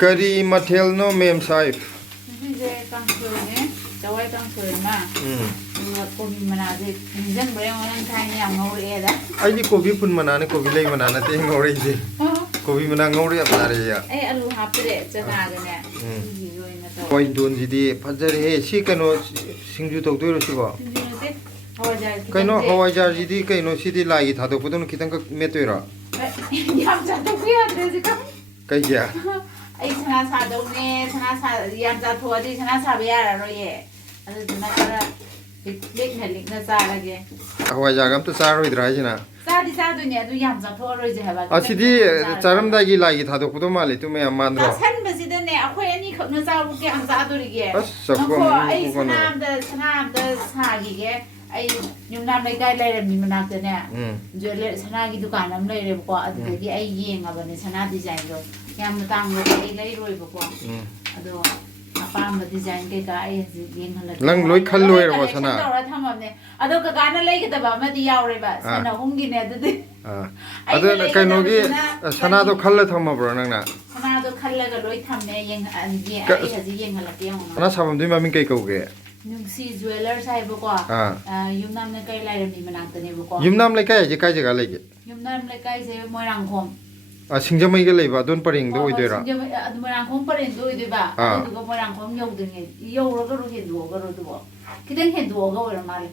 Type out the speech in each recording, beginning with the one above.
Kari mathel no mem saif. Ini kangsoy jawai kangsoy ma. Kopi mana je, injen bayang orang kaya yang ngori ada. Aji kopi pun mana ne kopi lagi mana nanti ngori je. Kopi mana ngori apa nari ya? Alu hapre cakap ada ne. Koi don jadi fajar he si kano singju tok tu rosi ko. Kano hawai jar jadi kano si di lagi thado pun kita ngak metuira. Yang jatuh kaya ada sih kan? Kaya. Ay sana sa daw ne, sana sa yang jatuh ada sana sa biar roye. Ada tu nak ada lik na sa lagi. Hawai jar kam tu sar roy drai jina. Sa di sa tu ne, tu yang jatuh roy je haba. Asidi caram lagi lagi thado pun mali tu me aman ro. San besi tu ne, aku ini kau na sa bukan yang jatuh lagi. Aku ay sana ada sa lagi. Ay Yumnam Leikai lai mi manak tu ne. Jeweler sana gitu kan am lai re ko adu lagi ay yeng apa ne sana design lo. Yang matang lo ay lai roy ko. Ado apa am design ke ka ay yeng halak. Lang loi khal loi ro sana. Ado ka kana lai ke ba ma di yaw re ba sana hungi ne adu de. Ado kano gi sana do khal thama bro nang na. Sana do khal ga loi tham ne yeng ye ay haji yeng halak yang. Sana sabam dui mami kai kau ge. Nungshi Jewellers hai bo ko. Yumnam Leikai lai mi manak tu ne bo ko. Yumnam Leikai je kai jaga lagi. Yumnam Leikai se moirang khom. Singjamai ge leiba don paring do oidera. Singjamai adu moirang khom paring do oideba. Adu ko moirang khom yau denge. Yau ro ro he do ro do bo. Kiden he do ga ora mari.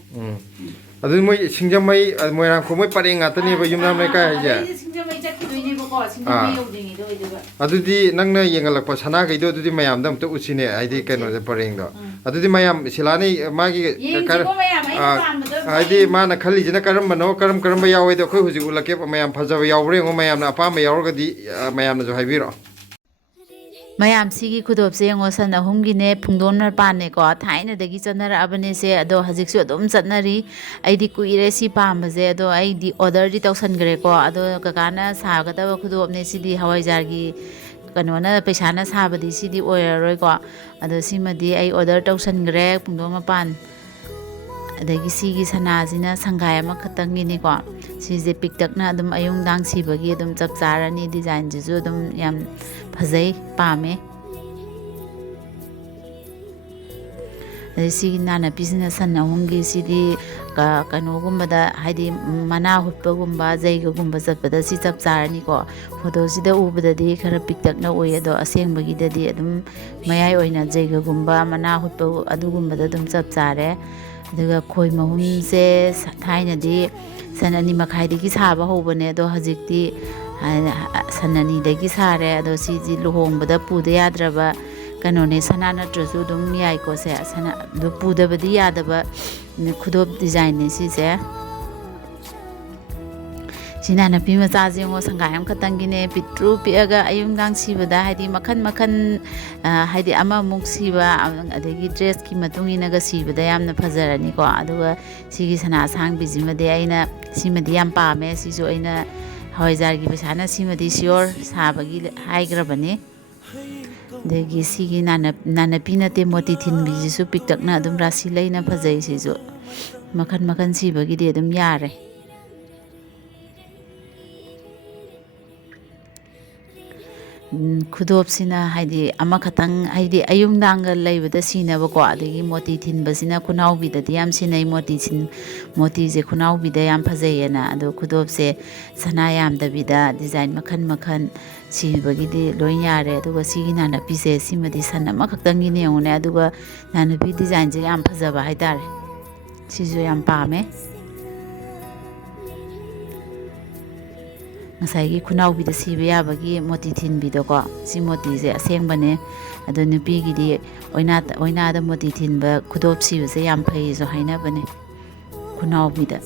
Adu moi singjamai moirang khom moi paring atani ba Yumnam Leikai je. Singjamai chak do ne bo ko. Singjamai yau denge do oideba. Adu di nangna yengalak pa sana ge do di mayam dam to usine ai di kano de paring do. Adu di mayam silani magi kar ai di mana khali jina karam bano karam ba yawe do khoi huji ulake mayam phajaba yawre ngo mayam na apa ma yawra di mayam na jo haibiro. mayam sigi khudop se ngo san ahum gi ne phungdon mar pan ne ko thaina dagi chanara abane se ado hajik su adum chatnari aidi kuire si pam je ado aidi order di tausan gre ko ado kakana sa ga da khudop ne sidi hawai jar gi kanona paisa na sabadi sidi oiroi ko ado simadi ai order tausan gre phungdon ma pan adagi sigi sana jina sangai ama khatang ni ko sije piktak na adum ayung dang sibagi adum chap charani design ji ju adum yam fajei pame sigi nana business san ahumgi sidi ka kano gumbada haidi mana hutpa gumba jaiga gumba chappada si chap charani ko photo sida ubada di khara piktak na oi ado aseng bagi da di adum mayai oina jaiga gumba mana hutpa adu gumbada adum chap chare aduga khoi mahum se thaina di sanani makhai digi saba hobane do hajikti sanani dagi sare ado siji luhongbada puda yadraba kanone sana natrasu dum yai ko se sana do puda badi yadaba khudop design ne si se sina na pi macha je ngo sangai am khatang gi ne pitru pi aga ayung dang sibada haidi makhan makhan haidi ama muk siba adagi dress ki matung ina ga sibada yamna fajarani ko aduga sigi sana sang bijimade aina simadi yam pa me sisu aina hawaijar gi besana simadi sure sabagi haigrabane degi sigi nana pina te moti thin bi jisu piktak na adum rasi leina fajai sisu makhan makhan sibagi de adum yare khudop sina haidi ama khatang haidi ayung danga leibada sina ba ko adagi moti thin basina khunau bi da yam sinai moti je khunau bi da yam phajai na ado khudop se sana yam da bi da design makhan makhan si bagi di loina re aduga sigi nana pi se simadi sana ma khatang gi ne ngone aduga nana pi design je yam phajaba haidare sijo yam pame ngasai khunau bi da siba yabagi moti thin bi do ko si moti je aseng bane ado nupi gi di oina da moti thin ba khudop si se yam phai zo haina bane khunau bi da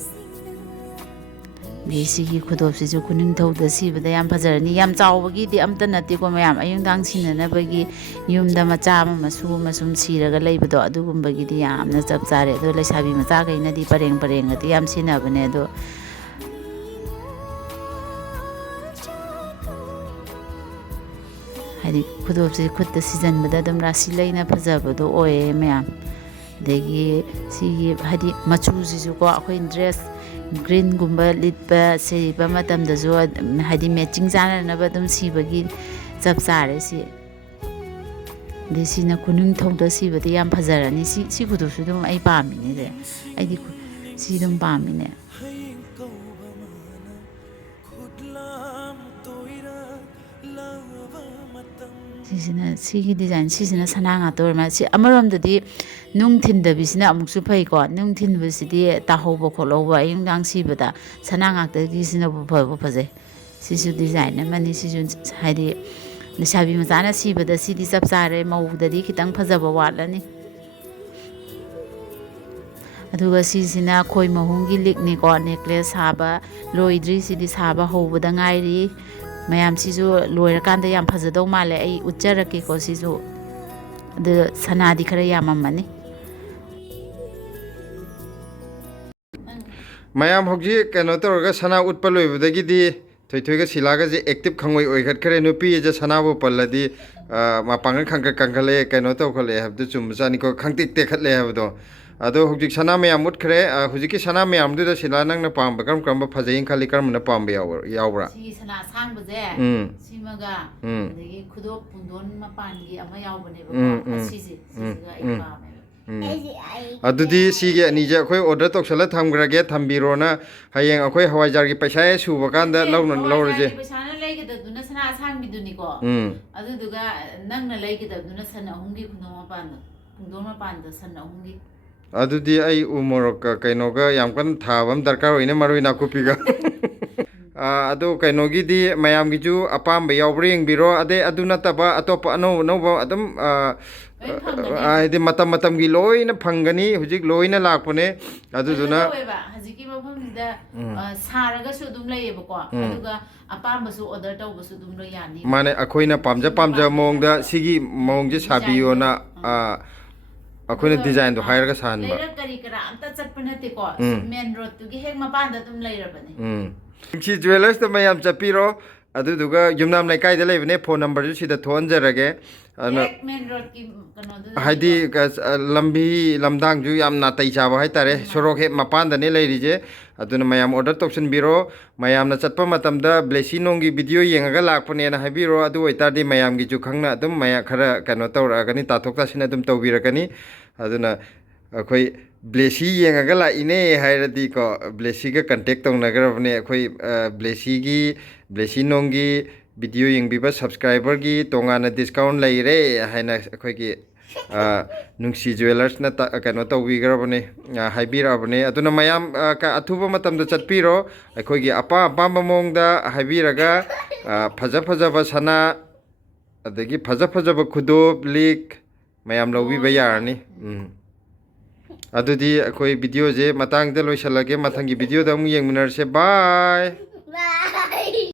sigi khudop si ju kuning thau da siba da yam phajarani yam chawbagi di amta nati ko mayam ayung dang sinana bagi yumda macha masu masum siraga leibado adugumbagi di yamna chap chare do leisabi macha gaina di pareng adi yam sina bane do hadi khudop se khutta season bada dum rasi leina phajabado oye mayam degi sigi hadi machu jisu ko akhoi dress green gumba litpa se ba matam da zo hadi matching jana na ba dum sibagi chap chare si ꯑꯗꯩ ꯁꯤꯅ ꯈꯨꯅꯤꯡ ꯊꯧꯗ ꯁꯤꯕꯗꯤ ꯌꯥꯝ ꯐꯖꯔꯅꯤ ꯁꯤ ꯈꯨꯗꯨꯞꯁꯨ ꯑꯗꯨꯝ ꯑꯩ ꯄꯥꯝꯃꯤꯅꯦ ꯑꯩꯗꯤ ꯁꯤ ꯑꯗꯨꯝ ꯄꯥꯝꯃꯤꯅꯦ ꯁꯤꯁꯤꯅ ꯁꯤꯒꯤ ꯗꯤꯖꯥꯏꯟ ꯁꯤꯁꯤꯅ ꯁꯅꯥ ꯉꯥꯛꯇ ꯑꯣꯏꯔ ꯃꯥꯜꯂꯦ ꯁꯤ ꯑꯃꯔꯣꯝꯗꯗꯤ ꯅꯨꯡ ꯊꯤꯟꯗꯕꯤꯁꯤꯅ ꯑꯃꯨꯛꯁꯨ ꯐꯩꯀꯣ ꯅꯨꯡ ꯊꯤꯟꯕꯁꯤꯗꯤ ꯇꯥꯍꯧꯕ ꯈꯣꯠꯍꯧꯕ ꯑꯌꯨꯛ ꯅꯨꯡꯗꯥꯡ ꯁꯤꯕꯗ ꯁꯅꯥ ꯉꯥꯛꯇꯒꯤꯁꯤꯅꯕꯨ ꯐꯖꯩ ꯁꯤꯁꯨ ꯗꯤꯖꯥꯏꯟ ꯑꯃꯅꯤ ꯁꯤꯁꯨ ꯍꯥꯏꯗꯤ ꯂꯩꯁꯥꯕꯤ ꯃꯆꯥꯅ ꯁꯤꯕꯗ ꯁꯤꯗꯤ ꯆꯞ ꯆꯥꯔꯦ ꯃꯧꯗꯗꯤ ꯈꯤꯇꯪ ꯐꯖꯕ ꯋꯥꯠꯂꯅꯤ ꯑꯗꯨꯒ ꯁꯤꯁꯤꯅ ꯈꯣꯏ ꯃꯍꯨꯝꯒꯤ ꯂꯤꯛꯅꯤꯀꯣ ꯅꯦꯛꯀ꯭ꯂꯦꯁ ꯁꯥꯕ ꯂꯣꯏꯗ꯭ꯔꯤ ꯁꯤꯗꯤ ꯁꯥꯕ ꯍꯧꯕꯗ ꯉꯥꯏꯔꯤ ꯃꯌꯥꯝ ꯁꯤꯁꯨ ꯂꯣꯏꯔꯀꯥꯟꯗ ꯌꯥꯝ ꯐꯖꯗꯧ ꯃꯥꯜꯂꯦ ꯑꯩ ꯎꯠꯆꯔꯛꯀꯦꯀꯣ ꯁꯤꯁꯨ ꯑꯗꯨ ꯁꯅꯥꯗꯤ ꯈꯔ ꯌꯥꯝꯃꯝꯃꯅꯤ ꯃꯌꯥꯝ ꯍꯧꯖꯤꯛ ꯀꯩꯅꯣ ꯇꯧꯔꯒ ꯁꯅꯥ ꯎꯠꯄ ꯂꯣꯏꯕꯗꯒꯤꯗꯤ ꯊꯣꯏꯊꯣꯏꯒ ꯁꯤꯂꯥꯒꯁꯦ ꯑꯦꯛꯇꯤꯞ ꯈꯪꯉꯣꯏ ꯑꯣꯏꯈꯠꯈ꯭ꯔꯦ ꯅꯨꯄꯤꯁꯦ ꯁꯅꯥꯕꯨ ꯄꯜꯂꯗꯤ ꯃꯄꯥꯡꯒꯜ ꯀꯟꯈꯠꯂꯛꯑꯦ ꯀꯩꯅꯣ ꯇꯧꯈꯠꯂꯛꯑꯦ ꯍꯥꯏꯕꯗꯨ ꯆꯨꯝꯕꯖꯥꯠꯅꯤꯀꯣ ꯈꯪꯇꯦꯛ ꯇꯦꯛꯈꯠꯂꯦ ꯍꯥꯏꯕꯗꯣ ꯑꯗꯣ ꯍꯧꯖꯤꯛ ꯁꯅꯥ ꯃꯌꯥꯝ ꯎꯠꯈ꯭ꯔꯦ ꯍꯧꯖꯤꯛꯀꯤ ꯁꯅꯥ ꯃꯌꯥꯝꯗꯨꯗ ꯁꯤꯂꯥ ꯅꯪꯅ ꯄꯥꯝꯕ ꯀꯔꯝꯕ ꯐꯖꯩꯅ ꯈꯜꯂꯤ ꯀꯔꯝꯕꯅ ꯄꯥꯝꯕ ꯌꯥꯎꯕ꯭ꯔꯥ ꯁꯤꯒꯤ ꯁꯅꯥ ꯑꯁꯥꯡꯕꯁꯦ ꯁꯤꯃꯒ ꯑꯗꯒꯤ ꯈꯨꯗꯣꯞ ꯄꯨꯡꯗꯣꯟ ꯃꯄꯥꯟꯒꯤ ꯑꯃ ꯌꯥꯎꯕꯅꯦꯕꯀꯣ ꯁꯤꯁꯤꯒ ꯑꯩ ꯄꯥꯝꯃꯦꯕ ꯑꯗꯨꯗꯤ ꯁꯤꯒꯤ ꯑꯅꯤꯁꯦ ꯑꯩꯈꯣꯏ ꯑꯣꯔꯗꯔ ꯇꯧꯁꯜꯂ ꯊꯝꯈ꯭ꯔꯒꯦ ꯊꯝꯕꯤꯔꯣꯅ ꯍꯌꯦꯡ ꯑꯩꯈꯣꯏ ꯍꯋꯥꯏꯖꯥꯔꯒꯤ ꯄꯩꯁꯥ ꯍꯦꯛ ꯁꯨꯕ ꯀꯥꯟꯗ ꯂꯧꯔꯁꯦ ꯄꯩꯁꯥꯅ ꯂꯩꯒꯗꯕꯗꯨꯅ ꯁꯅꯥ ꯑꯁꯥꯡꯕꯤꯗꯨꯅꯤꯀꯣ ꯑꯗꯨꯗꯨꯒ ꯅꯪꯅ ꯂꯩꯒꯗꯕꯗꯨꯅ ꯁꯟ ꯑꯍꯨꯝꯒꯤ ꯄꯨꯡꯗꯣꯟ ꯃꯄꯥꯟꯗ ꯁꯟ ꯑꯍꯨꯝꯒꯤ ꯑꯗꯨꯗꯤ ꯑꯩ ꯎ ꯃꯣꯔꯣꯛꯀ ꯀꯩꯅꯣꯒ ꯌꯥꯝ ꯀꯟꯅ ꯊꯥꯕ ꯑꯃ ꯗꯔꯀꯥꯔ ꯑꯣꯏꯅ ꯃꯔꯣꯏ ꯅꯥꯀꯨꯞꯄꯤꯒ ꯑꯗꯣ ꯀꯩꯅꯣꯒꯤꯗꯤ ꯃꯌꯥꯝꯒꯤꯁꯨ ꯑꯄꯥꯝꯕ ꯌꯥꯎꯕ꯭ꯔꯥ ꯌꯦꯡꯕꯤꯔꯣ ꯑꯗꯩ ꯑꯗꯨ ꯅꯠꯇꯕ ꯑꯇꯣꯞꯄ ꯑꯅꯧ ꯑꯅꯧꯕ ꯑꯗꯨꯝ ꯍꯥꯏꯗꯤ ꯃꯇꯝ ꯃꯇꯝꯒꯤ ꯂꯣꯏꯅ ꯐꯪꯒꯅꯤ ꯍꯧꯖꯤꯛ ꯂꯣꯏꯅ ꯂꯥꯛꯄꯅꯦ ꯑꯗꯨꯗꯨꯅ ꯍꯧꯖꯤꯛꯀꯤ ꯃꯐꯝꯁꯤꯗ ꯁꯥꯔꯒꯁꯨ ꯑꯗꯨꯝ ꯂꯩꯌꯦꯕꯀꯣ ꯑꯗꯨꯒ ꯑꯄꯥꯝꯕꯁꯨ ꯑꯣꯔꯗꯔ ꯇꯧꯕꯁꯨ ꯑꯗꯨꯝ ꯂꯣꯏ ꯌꯥꯅꯤ ꯃꯥꯅꯦ ꯑꯩꯈꯣꯏꯅ ꯄꯥꯝꯖꯕ ꯃꯑꯣꯡꯗ ꯁꯤꯒꯤ ꯃꯑꯣꯡꯁꯦ ꯁꯥꯕꯤꯌꯣꯅ ꯑꯩꯈꯣꯏꯅ ꯗꯤꯖꯥꯏꯟꯗꯣ ꯍꯥꯏꯔꯒ ꯁꯥꯍꯟꯕ ꯂꯩꯔꯛ ꯀꯔꯤ ꯀꯔꯥ ꯑꯝꯇ ꯆꯠꯄ ꯅꯠꯇꯦꯀꯣ ꯃꯦꯟ ꯔꯣꯗꯇꯨꯒꯤ ꯍꯦꯛ ꯃꯄꯥꯟꯗ ꯑꯗꯨꯝ ꯂꯩꯔꯕꯅꯦ ꯅꯨꯡꯁꯤ ꯖꯨꯋꯦꯂꯔꯁꯇ ꯃꯌꯥꯝ ꯆꯠꯄꯤꯔꯣ ꯑꯗꯨꯗꯨꯒ ꯌꯨꯝꯅꯥꯝ ꯂꯩꯀꯥꯏꯗ ꯂꯩꯕꯅꯦ ꯐꯣꯟ ꯅꯝꯕꯔꯁꯨ ꯁꯤꯗ ꯊꯣꯛꯍꯟꯖꯔꯒꯦ ꯍꯥꯏꯗꯤ ꯂꯝꯕꯤ ꯂꯝꯗꯥꯡꯁꯨ ꯌꯥꯝ ꯅꯥꯇꯩ ꯆꯥꯕ ꯍꯥꯏꯇꯥꯔꯦ ꯁꯣꯔꯣꯛ ꯍꯦꯛ ꯃꯄꯥꯟꯗꯅꯦ ꯂꯩꯔꯤꯁꯦ ꯑꯗꯨꯅ ꯃꯌꯥꯝ ꯑꯣꯔꯗꯔ ꯇꯧꯁꯟꯕꯤꯔꯣ ꯃꯌꯥꯝꯅ ꯆꯠꯄ ꯃꯇꯝꯗ ꯕ꯭ꯂꯦꯁꯤ ꯅꯣꯡꯒꯤ ꯚꯤꯗꯤꯑꯣ ꯌꯦꯡꯉꯒ ꯂꯥꯛꯄꯅꯦꯅ ꯍꯥꯏꯕꯤꯔꯣ ꯑꯗꯨ ꯑꯣꯏꯇꯥꯔꯗꯤ ꯃꯌꯥꯝꯒꯤꯁꯨ ꯈꯪꯅ ꯑꯗꯨꯝ ꯈꯔ ꯀꯩꯅꯣ ꯇꯧꯔꯛꯑꯒꯅꯤ ꯇꯥꯊꯣꯛ ꯇꯥꯁꯤꯟ ꯑꯗꯨꯝ ꯇꯧꯕꯤꯔꯛꯀꯅꯤ ꯑꯗꯨꯅ ꯑꯩꯈꯣꯏ ꯕ꯭ꯂꯦꯁꯤ ꯌꯦꯡꯉꯒ ꯂꯥꯛꯏꯅꯦ ꯍꯥꯏꯔꯗꯤꯀꯣ ꯕ꯭ꯂꯦꯁꯤꯒ ꯀꯟꯇꯦꯛ ꯇꯧꯅꯈ꯭ꯔꯕꯅꯦ ꯑꯩꯈꯣꯏ ꯕ꯭ꯂꯦꯁꯤ ꯅꯣꯡꯒꯤ ꯚꯤꯗꯤꯑꯣ ꯌꯦꯡꯕꯤꯕ ꯁꯕꯁꯀ꯭ꯔꯥꯏꯕꯔꯒꯤ ꯇꯣꯉꯥꯟꯅ ꯗꯤꯁꯀꯥꯎꯟ ꯂꯩꯔꯦ ꯍꯥꯏꯅ ꯑꯩꯈꯣꯏꯒꯤ ꯅꯨꯡꯁꯤ ꯖꯨꯋꯦꯂꯔꯁꯅ ꯀꯩꯅꯣ ꯇꯧꯕꯤꯈ꯭ꯔꯕꯅꯦ ꯍꯥꯏꯕꯤꯔꯛꯑꯕꯅꯦ ꯑꯗꯨꯅ ꯃꯌꯥꯝ ꯑꯊꯨꯕ ꯃꯇꯝꯗ ꯆꯠꯄꯤꯔോ ꯑꯩꯈꯣꯏꯒꯤ ꯑꯄꯥꯝꯕ ꯃꯑꯣꯡꯗ ꯍꯥꯏꯕꯤꯔꯒ ꯐꯖꯕ ꯁꯅꯥ ꯑꯗꯒꯤ ꯐꯖꯕ ꯈꯨꯗꯣꯞ ꯂꯤꯛ ꯃꯌꯥꯝ ꯂꯧꯕꯤꯕ ꯌꯥꯔꯅꯤ ꯑꯗꯨꯗꯤ ꯑꯩꯈꯣꯏ ꯚꯤꯗꯤꯑꯣꯁꯦ ꯃꯇꯥꯡꯗ ꯂꯣꯏꯁꯤꯜꯂꯒꯦ ꯃꯊꯪꯒꯤ ꯚꯤꯗꯤꯑꯣꯗ ꯑꯃꯨꯛ ꯌꯦꯡꯃꯤꯟꯅꯔꯁꯦ ꯕꯥꯏ